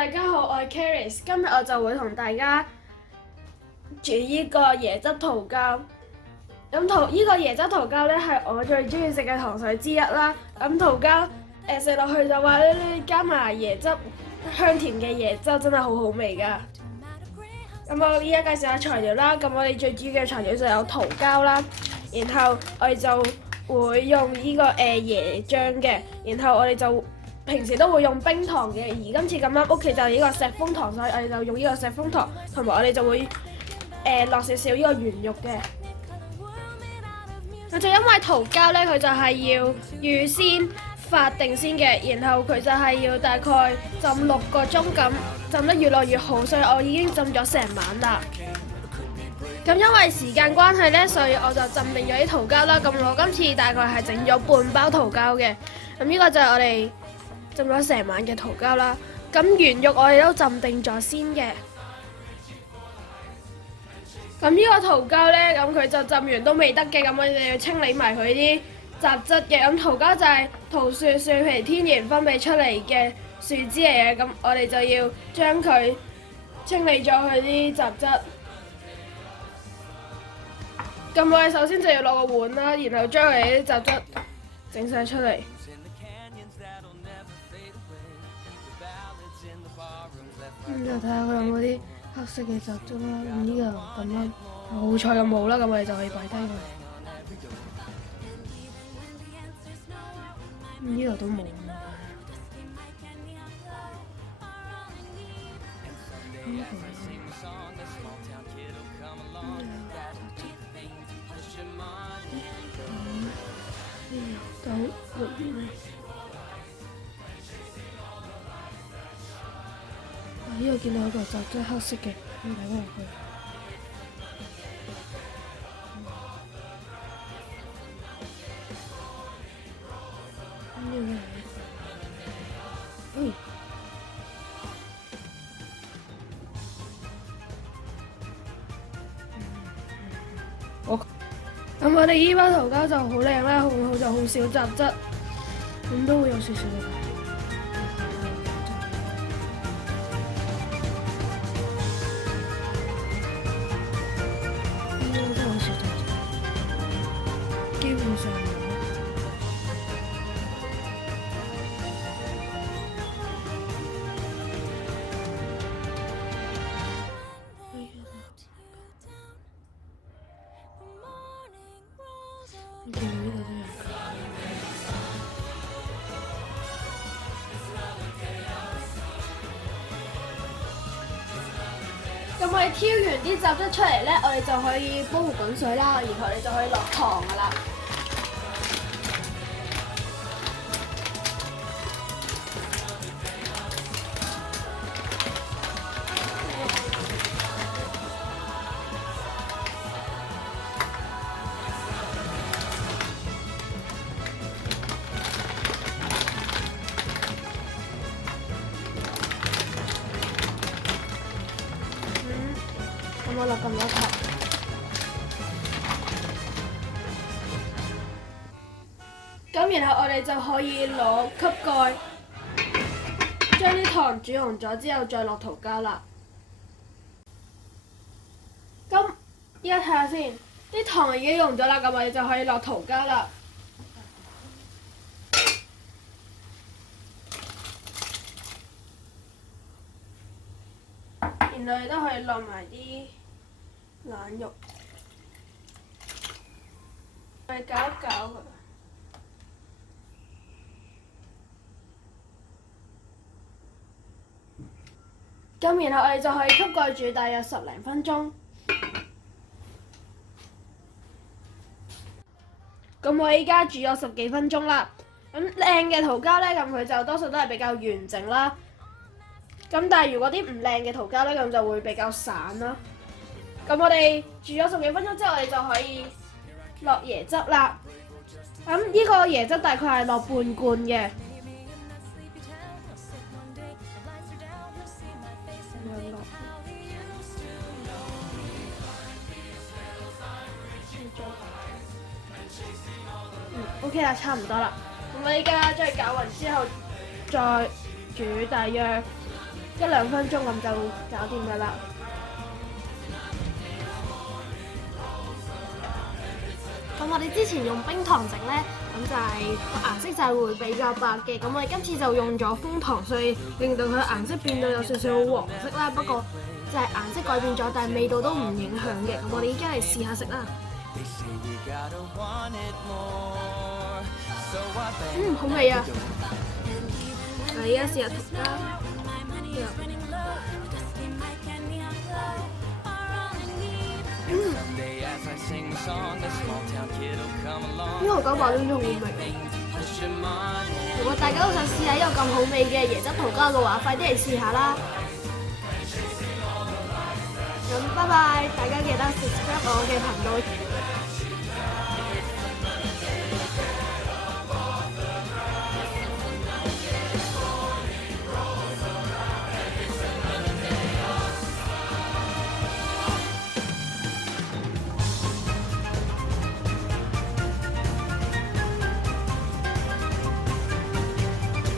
大家好，我係 Charis，今日我就會同大家煮呢個椰汁桃膠。咁呢個椰汁桃膠咧係我最中意食嘅糖水之一啦。咁桃膠食落去就話咧加埋椰汁，香甜嘅椰汁真係好好味㗎。咁我依家介紹下材料啦。咁我哋最主要嘅材料就有桃膠啦，然後我哋就會用呢個椰漿嘅，然後我哋就平時都會用冰糖嘅，而今次咁啱屋企就係呢個石峰糖，所以我哋就用呢個石峰糖，同埋我哋就會落少少呢個圓肉嘅。就因為桃膠咧，佢就係要預先發定先嘅，然後佢就係要大概浸6個鐘咁，浸得越來越好，所以我已經浸咗成晚啦。咁因為時間關係咧，所以我就浸定咗啲桃膠啦。咁我今次大概係整咗半包桃膠嘅。咁呢個就係我哋浸咗成晚嘅桃膠啦。咁圓肉我哋都浸定咗先嘅。咁呢個桃膠咧，咁佢就浸完都未得嘅，咁我哋要清理埋佢啲雜質嘅。咁桃膠就係桃樹樹皮天然分泌出嚟嘅樹脂嚟嘅，咁我哋就要將佢清理咗佢啲雜質。咁我哋首先就要攞個碗啦，然後將佢啲雜質整晒出嚟。咁就睇下佢有冇啲黑色嘅雜質啦。咁呢個咁啱，好彩又冇啦，咁我哋就可以擺低佢。呢度都冇。呢度見到一個雜質黑色嘅，咁睇落去。咁我哋依包桃膠就好靚啦，好就好少雜質，咁都會有少少嘅。基本上咁我哋挑完啲雜質出嚟咧，我哋就可以煲壺滾水啦，然後你就可以落糖噶啦。咁我落咁多糖，咁然後我哋就可以攞吸蓋，將啲糖煮溶咗之後再落桃膠啦。咁依家睇下先，啲糖已經溶咗啦，咁我哋就可以落桃膠啦。然後你都可以落埋啲腩肉，我哋攪一攪佢。咁然後我哋就可以吸蓋住大約10零分鐘。咁我依家煮咗10幾分鐘啦。咁靚嘅桃膠咧，咁佢就多數都係比較完整啦。咁但係如果啲唔靚嘅桃膠咧，咁就會比較散啦。咁我哋煮咗10幾分鐘之後，我哋就可以落椰汁啦。咁呢個椰汁大概係落半罐嘅。OK 啦，差唔多啦。咁我依家將佢攪勻之後，再煮大約1-2分鐘咁就搞掂㗎啦。咁我哋之前用冰糖整咧，咁就係個顏色就係會比較白嘅。咁我哋今次就用咗楓糖，所以令到佢顏色變到有少少黃色啦。不過就係顏色改變咗，但係味道都唔影響嘅。咁我哋依家嚟試下食啦。好味啊！我依家試下塗啦。呢個九把都好味。如果大家都想試下一個咁好味嘅椰汁桃膠嘅話，快啲嚟試下啦！咁拜拜，大家記得 subscribe 我嘅頻道。